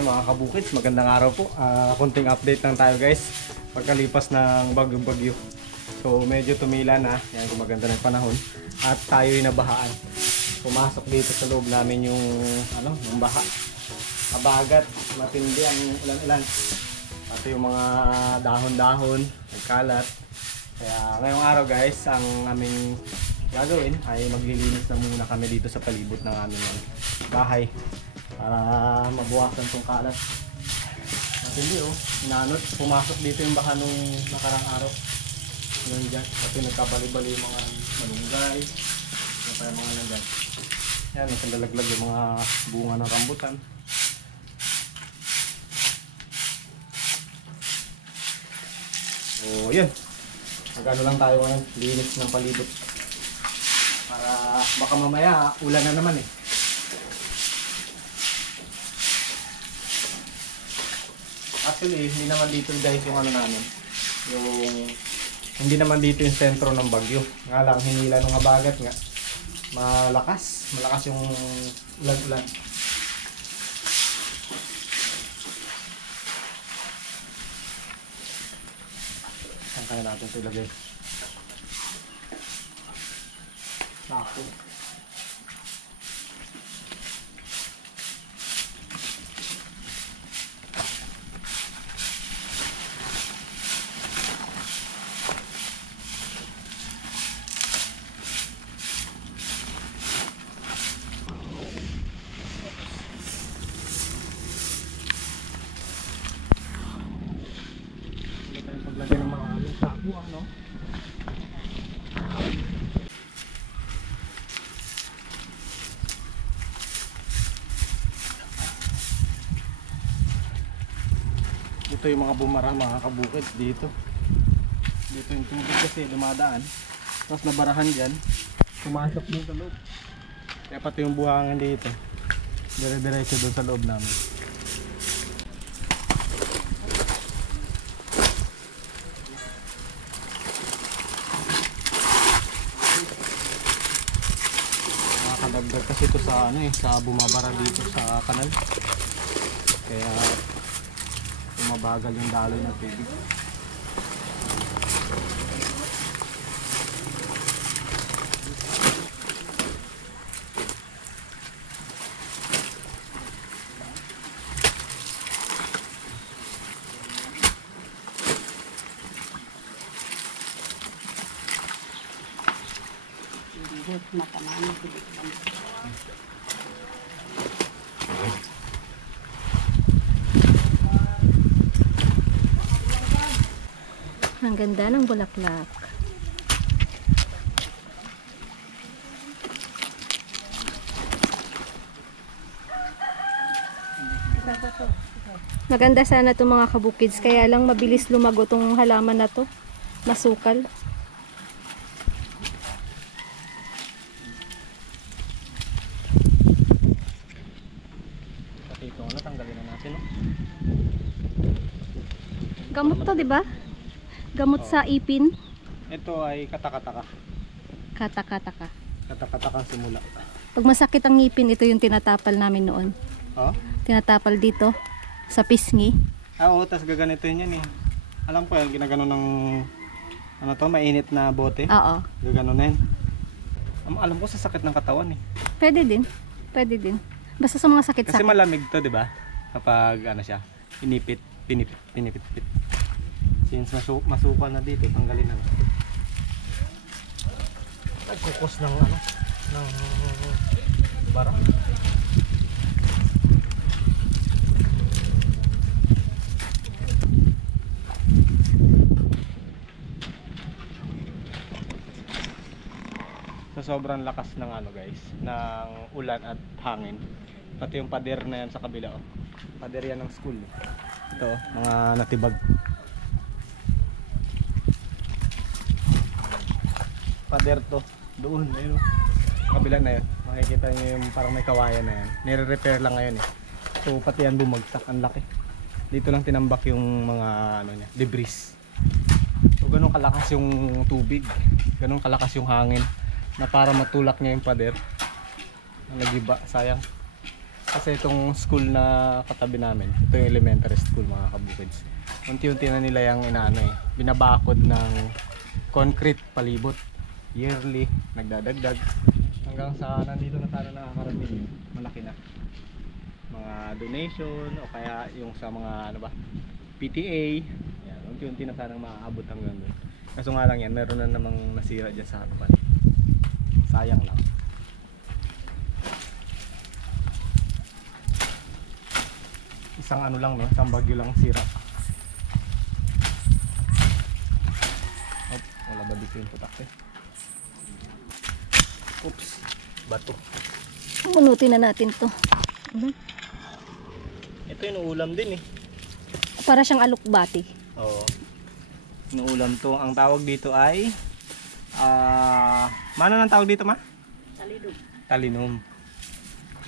Ay mga kabukits, magandang araw po. Konting update lang tayo guys. Pagkalipas ng bagyo-bagyo. So medyo tumila na. Yan, gumaganda na yung panahon. At tayo'y nabahaan. Pumasok dito sa loob namin yung yung baha. Mabagat, matindi ang ulan-ulan. Pati yung mga dahon-dahon, nagkalat. Kaya ngayong araw guys, ang aming gagawin ay maglilinis na muna kami dito sa palibot ng aming bahay. Para mabuwasan tong kalat. Matindi inanot, pumasok dito yung baha nung nakarang araw. Yung dyan, kasi nagkabali-bali yung mga malunggay. Ano pa yung mga nandyan. Yan, nagkalalaglag yung mga bunga ng rambutan. So yun, magano lang tayo ngayon, linis ng palibot. Para baka mamaya ulan na naman Actually, hindi naman dito guys yung namin. Hindi naman dito yung sentro ng bagyo. Nga lang, hinila ng habagat nga. Malakas yung ulan-ulan. Saan kaya natin ito ilagay? Sako. Paglagay ng mga aming sako, Ito yung mga bumara, mga kabukid dito. Dito yung tubig kasi dumadaan. Tapos nabarahan dyan, pumasok dun sa loob. Kaya pati yung buhangin dito, dire-diretso dun sa loob namin. Nakakadagdag kasi ito sa sa bumabara dito sa kanal. Kaya mabagal yung daloy ng tubig. Ang ganda ng bulaklak. Maganda sana itong mga kabukids, kaya lang mabilis lumago tong halaman na to. Masukal. Pati ito tanggalin na natin. Gamot to, di ba? Gamot sa ipin. Ito ay katakataka. Katakataka. Katakatakang simula. Pag masakit ang ngipin, ito yung tinatapal namin noon. Oh? Tinatapal dito sa pisngi. Oo, tas gaganituin yan Alam ko yan, ginagano ng mainit na bote. Oo. Gagano na yan. Alam ko sa sakit ng katawan Pwede din. Pwede din. Basta sa mga sakit-sakit. Kasi malamig to, di ba? Kapag siya, pinipit. Since masukal na dito, tanggalin na. Nagkukos ng ng bara. Sa sobrang lakas ng guys, ng ulan at hangin. Pati yung pader na yan sa kabila Pader yan ng school. Ito, mga natibag. Pader to doon kabila na yun, makikita nyo yung parang may kawayan na yan, nire-repair lang ngayon so pati yan bumagsak, ang laki dito lang tinambak yung mga debris. So ganun kalakas yung tubig, ganun kalakas yung hangin na para matulak niya yung pader. Nagiba, sayang. Kasi itong school na katabi namin, ito yung elementary school mga kabukids. Unti-unti na nila yung inaano eh, binabakod ng concrete palibot. Yearly, nagdadagdag. Hanggang sa nandito na sana nakakarating yun, malaki na. Mga donation o kaya yung sa mga ano ba, PTA. Yan, unti-unti na sanang maaabot hanggang doon. Kaso nga lang yan, meron na namang nasira dyan sa harapan. Sayang lang. Isang ano lang no, isang bagyo lang sira. Oh, wala ba dito yung putak eh. Oops, bato. Bunutin na natin to. Ito yung ulam din eh. Para siyang alukbati. Oo. Inuulam to. Ang tawag dito ay mano nang tawag dito ma? Talinom. Talinom.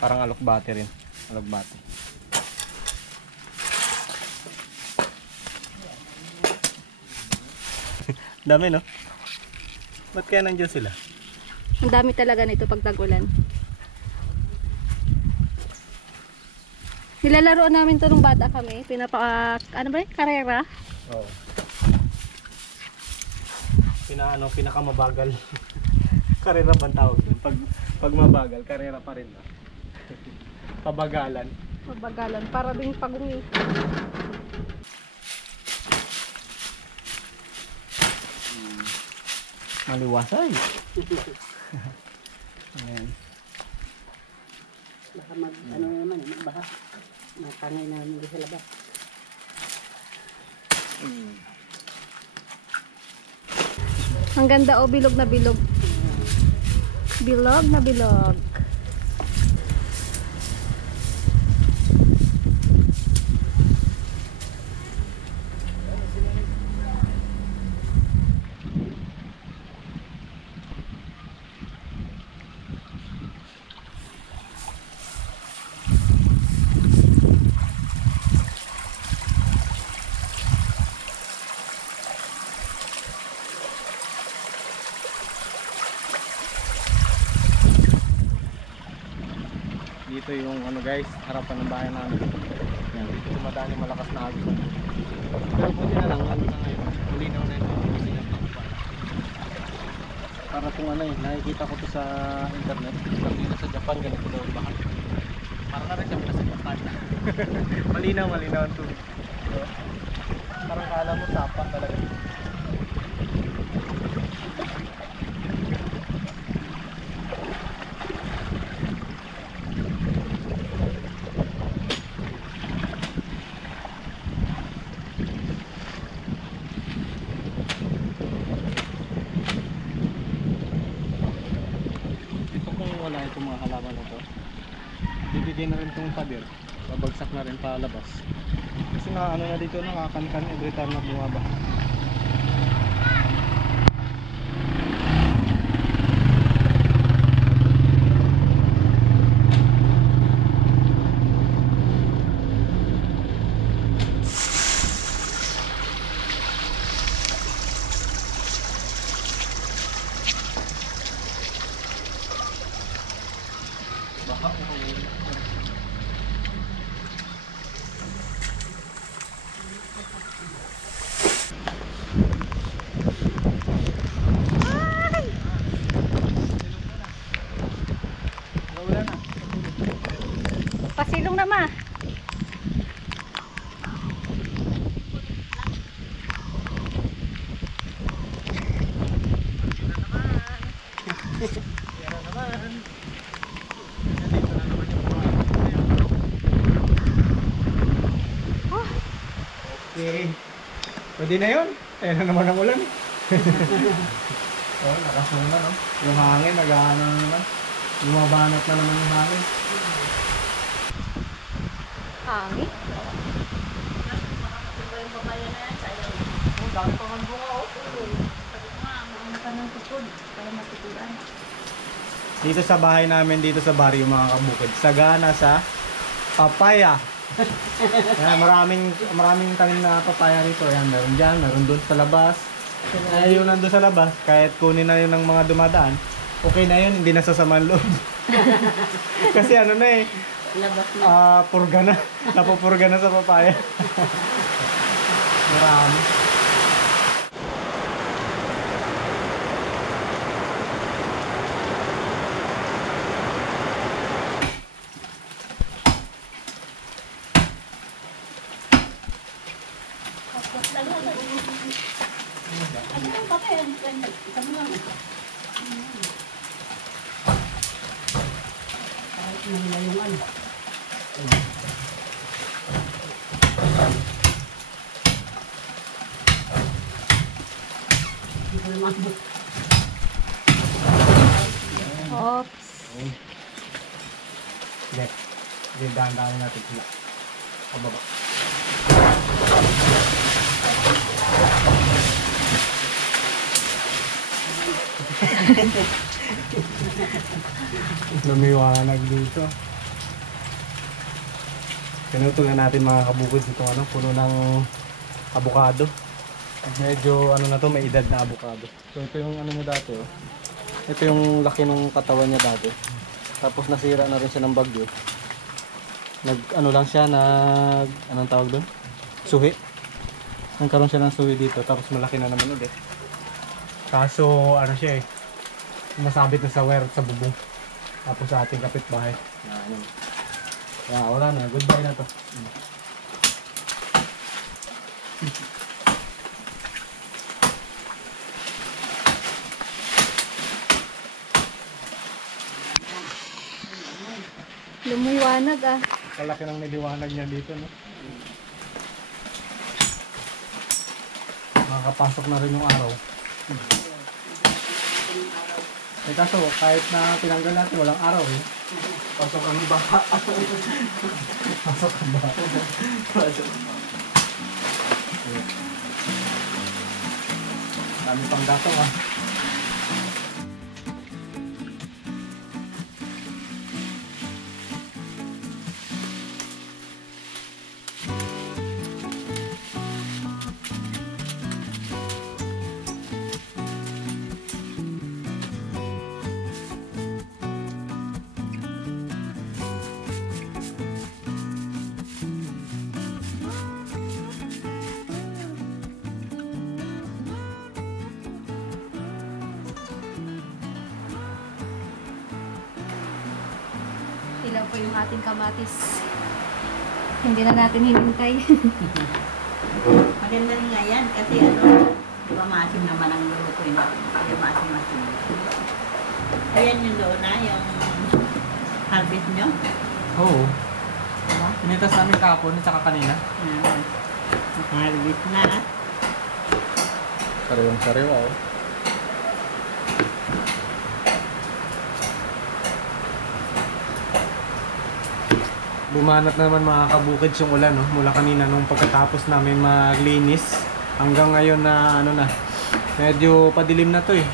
Parang alokbate rin. Alokbate. Dami no? Ba't kaya nandiyan sila? Ang dami talaga nito pag tag-ulan. Nilalaroan namin to nung bata kami. Ano ba yun? Karera? Oo. Pinakamabagal. Karera bang tawag dun? Pag mabagal, karera pa rin. Pabagalan. Pabagalan. Para ding pagungi. Maliwasay. Ayan. Baka ano naman, magbaha. Matangay na naman sa labas. Ang ganda o, bilog na bilog. Bilog na bilog. Dito yung ano guys, harapan ng bahay namin. Yan, dito dumadaan yung malakas na agos. Pero buti na lang, ano na ngayon, malinaw na ito. Para kung ano eh, nakikita ko to sa internet. Sabi na sa Japan, ganito daw ang bahay. Parang na rin sabi na sa Japan. malinaw ang tubig. So, parang kala mo sapa talaga. Wala itong mga halaman na to, bibigyan na rin itong pader, babagsak na rin palabas kasi na ano na dito, nakakankan every time na bumaba. Pasilong na ma. Okay. Pwede na yun. Ayan na naman ang ulan. Oh, nakasuna na, no? Yung hangin, nag-ano na naman. Lumabanat na naman yung hangin. Hangin. Oh, dami pa man bunga, oh. Dito sa bahay namin, dito sa barrio mga kabukid, sagana sa papaya. Yan, maraming tanim na papaya rito. Yan, meron dyan, meron doon sa labas. Ay, yun nandun sa labas, kahit kunin na yun ng mga dumadaan, okay na yun, hindi nasasaman loob. Kasi ano na eh, Labas na. Purga na. Napupurga na sa papaya. Marami. Oops. Hindi. Hindi, dahan-dahan natin sila. Pababa. Lumiwanag dito. Pinutulan natin mga kabukid dito puno ng avocado. Medyo ano na to, may edad na avocado. So ito yung ano niya dati oh. Ito yung laki ng katawan niya dati. Tapos nasira na rin siya ng bagyo. Ano lang siya, anong tawag doon? Suhi. Nagkaroon siya ng suhi dito, tapos malaki na naman ulit. Kaso ano siya eh, masabit na sa wire sa bubong. Tapos sa ating kapitbahay. Kaya wala na, goodbye na to. Lumiwanag ah. Kalaki ng niliwanag niya dito, no? Makakapasok na rin yung araw. Eh kaso, kahit na tinanggal natin, walang araw eh. Pasok ang baka. Pasok ang baka. Dami pang gatong ah. Ilaw po yung ating kamatis. Hindi na natin hinintay. Maganda rin nga yan kasi di ba maasim naman ang lulutuin natin. Kaya maasim-maasim. Ayan yung doon na, yung harvest nyo. Oo. Pinitas namin kahapon at saka kanina. Harvest na. Sariwang-sariwa oh. Bumanat naman mga kabukid yung ulan no? Mula kanina nung pagkatapos namin maglinis hanggang ngayon na ano na medyo padilim na to eh.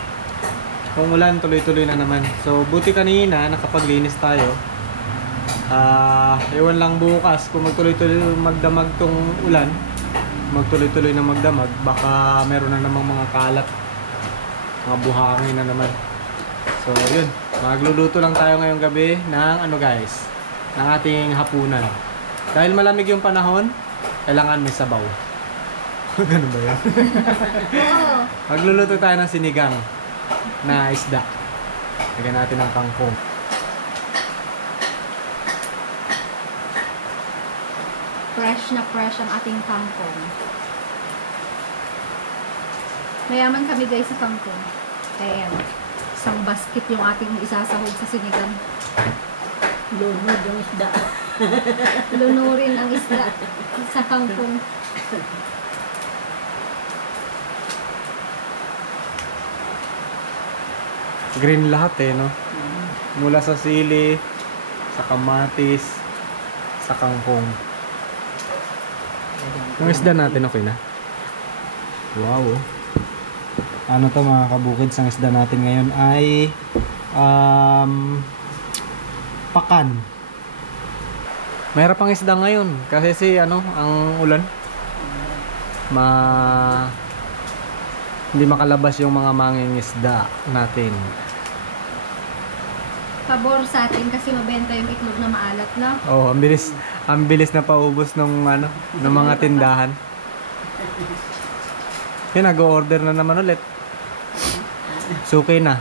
Kung ulan tuloy-tuloy na naman. So buti kanina nakapaglinis tayo. Ewan lang bukas kung magtuloy-tuloy magdamag tong ulan, magtuloy-tuloy na magdamag, baka meron na namang mga kalat, mga buhangin na naman. So yun, magluluto lang tayo ngayong gabi ng ano guys, ng ating hapunan. Dahil malamig yung panahon, kailangan may sabaw. Ganun ba yun? Oo. Magluluto tayo ng sinigang na isda. Lagyan natin ng kangkong. Fresh na fresh ang ating kangkong. Mayaman kami guys sa kangkong. Kaya yan, isang basket yung ating isasahog sa sinigang. Lunod yung isda. Lunurin ang isda sa kangkong. Green lahat eh, no? Mula sa sili, sa kamatis, sa kangkong. Yung isda natin okay na? Wow oh. Ano to mga kabukid, ang isda natin ngayon ay pakan. Mayroon pang isda ngayon kasi si ano, ang ulan hindi makalabas yung mga manging isda natin. pabor sa atin kasi mabenta yung itlog na maalat, no? Oh, ang bilis na paubos ng ng mga tindahan. Yun, nag-order na naman ulit. Suki na.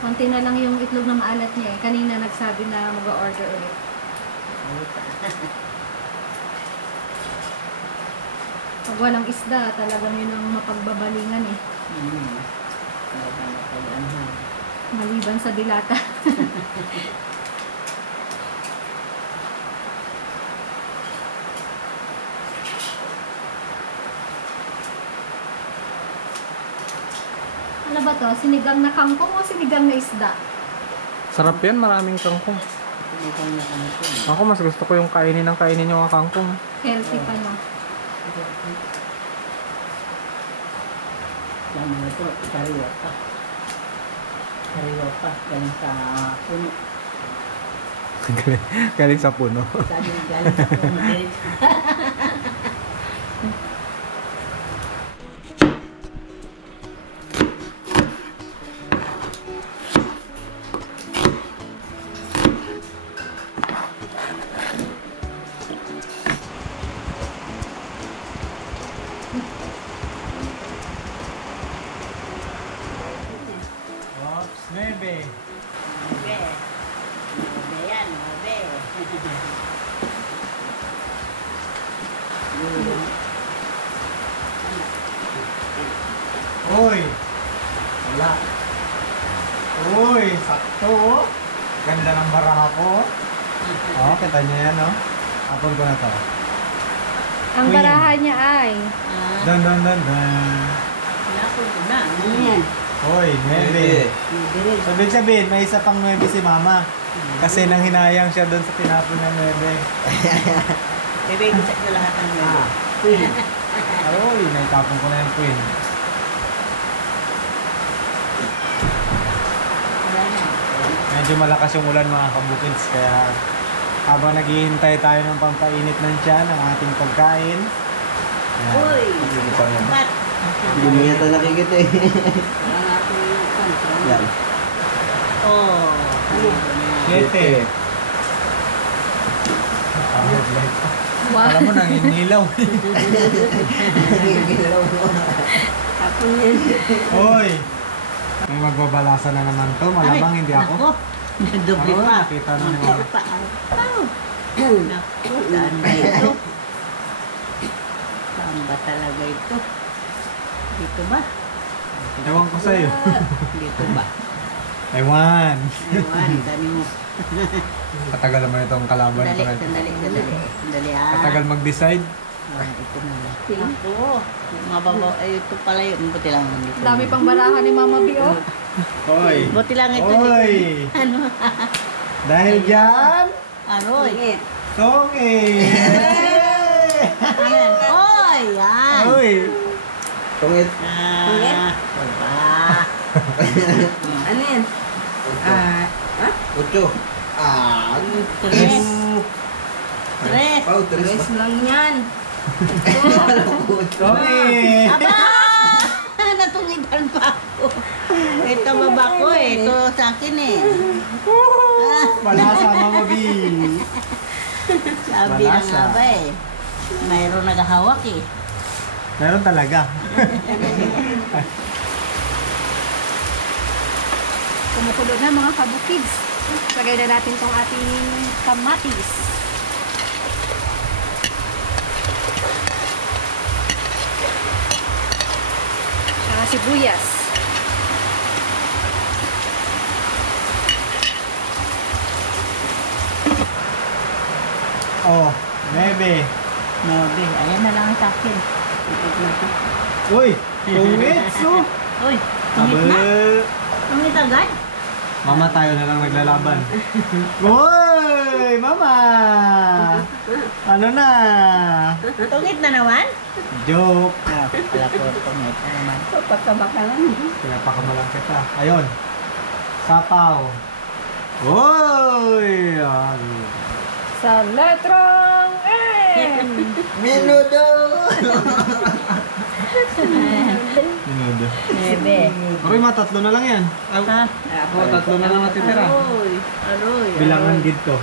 Konti na lang yung itlog na maalat niya eh. Kanina nagsabi na mag-order ulit. Pag walang isda, talagang yun ang mapagbabalingan eh. Maliban sa dilata. Ano ba to? Sinigang na kangkong o sinigang na isda? Sarap yan, maraming kangkong. Ako mas gusto ko yung kainin yung mga kangkong. Healthy pa no? Lama na ito, kariwapa. Kariwapa, galing sa puno. Galing sa puno. Sabi galing sa puno din. Ops, bebe. Obe. Obe yan, obe. Uy! Wala. Uy, sakto oh. Ganda ng baraha ko. Oh, kita niyo yan oh. Hapon ko na to. Ang Queen. barahan niya ay Dun dun dun dun. Pinapon ko na. Ano yan? Uy, 9. So, ibig sabihin, may isa pang 9 si mama. Kasi nang hinayang siya doon sa tinapon ng 9. Bebe, gusto na lahat ng mga. Queen. Uy, naitapon ko na yung queen. Wala na. Medyo malakas yung ulan mga kabukids. Kaya habang naghihintay tayo ng pampainit ng tiyan, ng ating pagkain. Ayan. Uy! Ba't? Hindi mo yata nakikita eh. Wala nga ito yung kontra. Yan. Oh. Lete. Light. wow. Alam mo, nangingilaw. Tapon yan. Uy! May magbabalasa na naman to. Malamang hindi ako. Nako. Doble Oo, pa. nakita na ni Mama. Doble pa. Aw. Naku, saan ba ito? Saan ba talaga ito? Dito ba? Ewan ko sa'yo. Dito ba? Ewan. Ewan, dami mo. Katagal naman itong kalaban ko Sandali, na. sandali, sandali. Sandali ah. Katagal mag-decide. Ah, ito na lang. Ako, mababaw. Ay, ito pala yun. Buti lang dito. Dami pang barahan ni Mama B, oh. Hoy! Buti lang ito. Hoy! Ano? Dahil dyan, Aroy. Songi! Ayan. Oy! Yan. Hoy! Tungit. Ah. Ano yan? Ocho. Ah. Tres. Tres. Pau, tres Guys ba? lang yan. Songi! Aba! Natungitan pa ako. Ito baba ko eh. Ito sa akin eh. Malasa, Mama B! Sabi na Malasa. nga ba eh. Mayroon naghahawak eh. Meron talaga. Kumukulo na mga kabukids. Lagay na natin tong ating kamatis. Saka sibuyas. Oh, Bebe. Nobe. Ayan na lang sa akin. Ipag natin. Uy! Tungits, no? Uy, tungit na. Abe! Tungit agad. Mama, tayo na lang naglalaban. Uy! Mama! Ano na? Tungit na naman? Joke! Pala ko tungit na naman. Pagkabaka lang. Pinapakamalang kita. Ayun. Sapaw. Uy! Sa letrang M! Minudo! Minudo. Nebe. Aroy, matatlo na lang yan. Ay, Ha? oh, tatlo na lang natitira. Aroy. Aroy. Bilangan dito.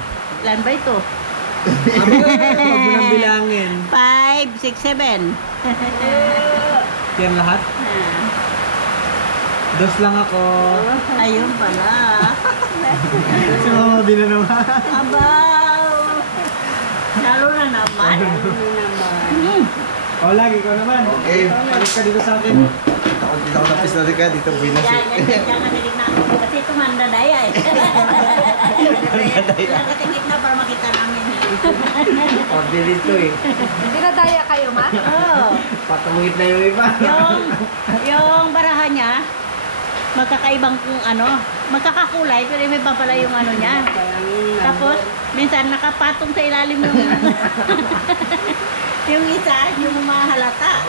Ilan ba ito? Huwag mo nang bilangin. 5, 6, 7. Yan lahat? Dos lang ako. Ayun pala. Si Mama Bina naman. Abaw. Lalo na naman. O, lagi ko naman. Okay. Palis ka dito sa akin. Dito ako napis na rin ka. Dito binas Yan, yan katilit na ako. Kasi ito mandadaya eh. Nakatingit na para makita namin. Order dito eh. Dinadaya kayo, ma? Oo. Patumungit na yung iba. Yung baraha niya, magkakaibang kung ano, magkakakulay, pero may iba pala yung ano niya. Tapos, minsan nakapatong sa ilalim yung yung isa, yung mahalata.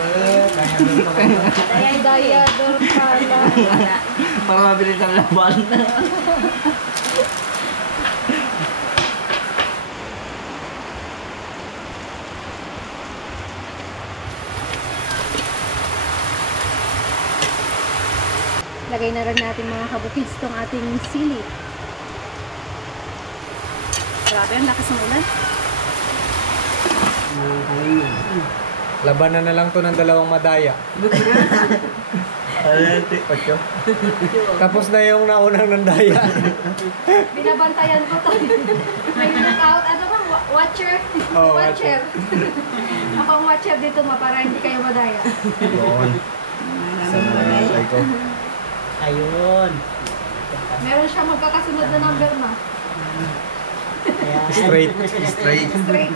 Dayador pala. Para mabilis ang laban. Lagay na rin natin mga kabukis tong ating sili. Grabe, ang lakas ng ulan. Labanan na lang to ng dalawang madaya. Tapos na yung naunang nandaya. Binabantayan ko to. May lookout. Ano ba? Watcher? Oh, watcher. Ako ang watcher dito, ma, para hindi kayo madaya. Yun. Ayun. Meron siya magkakasunod na number, ma. Straight. Straight. Straight.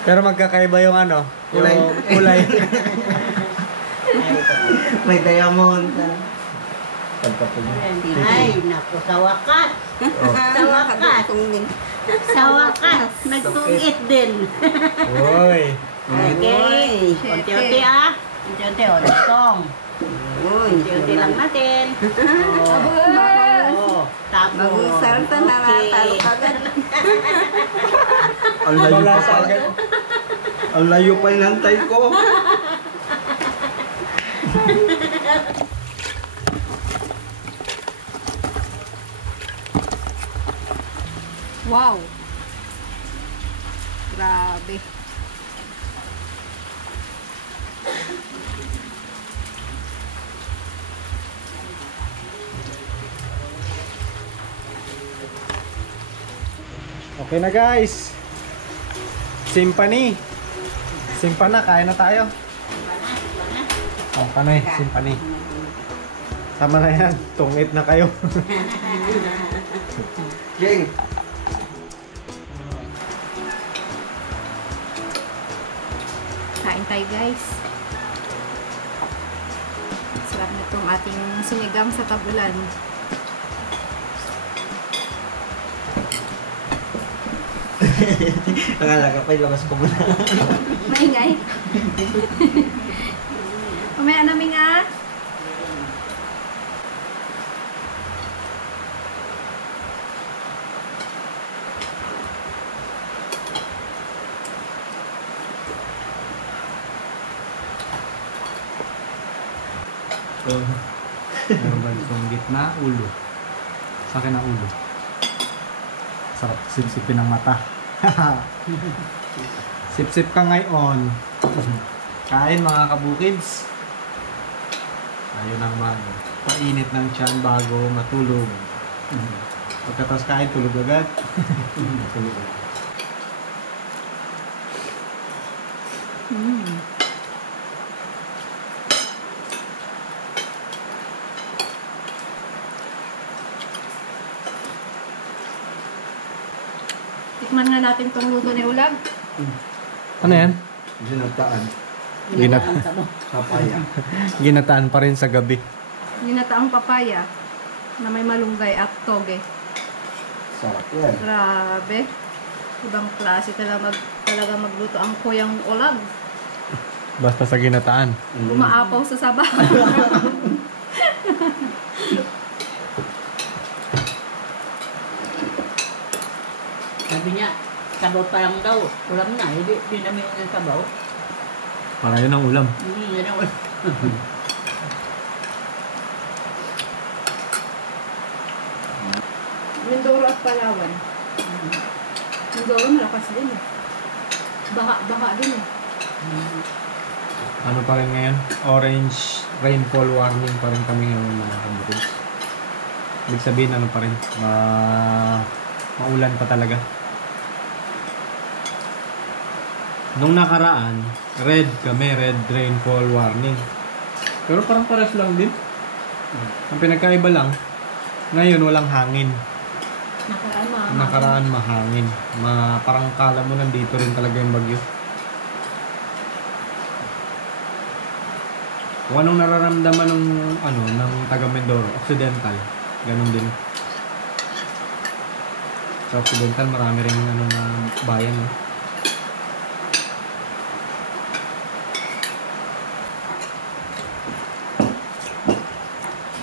Pero magkakaiba yung ano, Kulay. yung kulay. May diamond. Ay, naku, sa wakas. Sa wakas. Sa wakas. Nagtungit din. Uy. Okay. Unti-unti ah. Unti-unti o. Lasong. Unti-unti lang natin. Oo. Tapos. Mag-usarta na natalo agad. Ang layo Wala pa sa pala. agad. Ang layo pa inantay ko. Wow. Grabe. Okay na guys. Simpani. Simpana, kain na tayo. Oh, panay, simpani. Tama na yan. Tungit na kayo. Jing. Kain tayo, guys. Sarap na itong ating sinigang sa tabulan. Pangalaga pa, ilabas ko muna. Maingay. Mamaya namin ah. Meron ba itong gitna? Ulo. Sa akin ang ulo. Sarap sipsipin ang mata. Sip-sip ka ngayon. Kain mga kabukids. Ayun ang painit ng tiyan bago matulog. Pagkatapos kain, tulog agad. Tulog agad. Tikman nga natin itong luto ni Ulag. Ano yan? Ginataan. Papaya. Ginataan pa rin sa gabi. Ginataang papaya na may malunggay at toge. Sarap yan. Grabe. Ibang klase talaga magluto ang kuyang Ulag. Basta sa ginataan. Umaapaw sa sabaw. Sabi niya, sabaw pa lang daw. Ulam na. Hindi namin yung sabaw. Para yun ang ulam. Hindi na ulam. Mindoro at Palawan. Mindoro malakas din eh. Baka din eh. Ano pa rin ngayon? Orange rainfall warning pa rin kami ngayon mga kabukid. Ibig sabihin ano pa rin? Maulan pa talaga. Nung nakaraan, red rainfall warning. Pero parang pares lang din. Ang pinagkaiba lang, ngayon walang hangin. Nakaraan mahangin. Parang kala mo nandito rin talaga yung bagyo. Kung anong nararamdaman ng taga Mindoro, Occidental, ganun din. Sa Occidental, marami ring na bayan. No?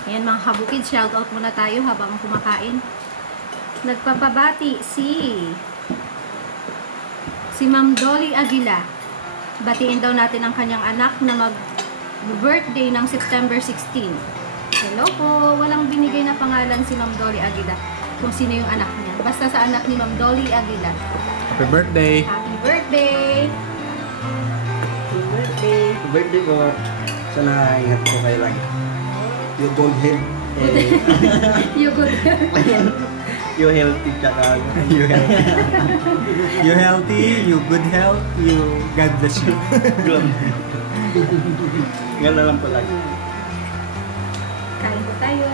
Ayan mga kabukid, shoutout muna tayo habang kumakain. Nagpapabati si Ma'am Dolly Aguila. Batiin daw natin ang kanyang anak na mag-birthday ng September 16. Hello po, walang binigay na pangalan si Ma'am Dolly Aguila kung sino yung anak niya. Basta sa anak ni Ma'am Dolly Aguila. Happy birthday! Happy birthday! Happy birthday ko. Sana ingat ko kayo lagi. Yung gold head. You good. Yung healthy tsaka. You healthy. You healthy, you good health, you God bless you. Ganun na lang palagi. Kain po tayo.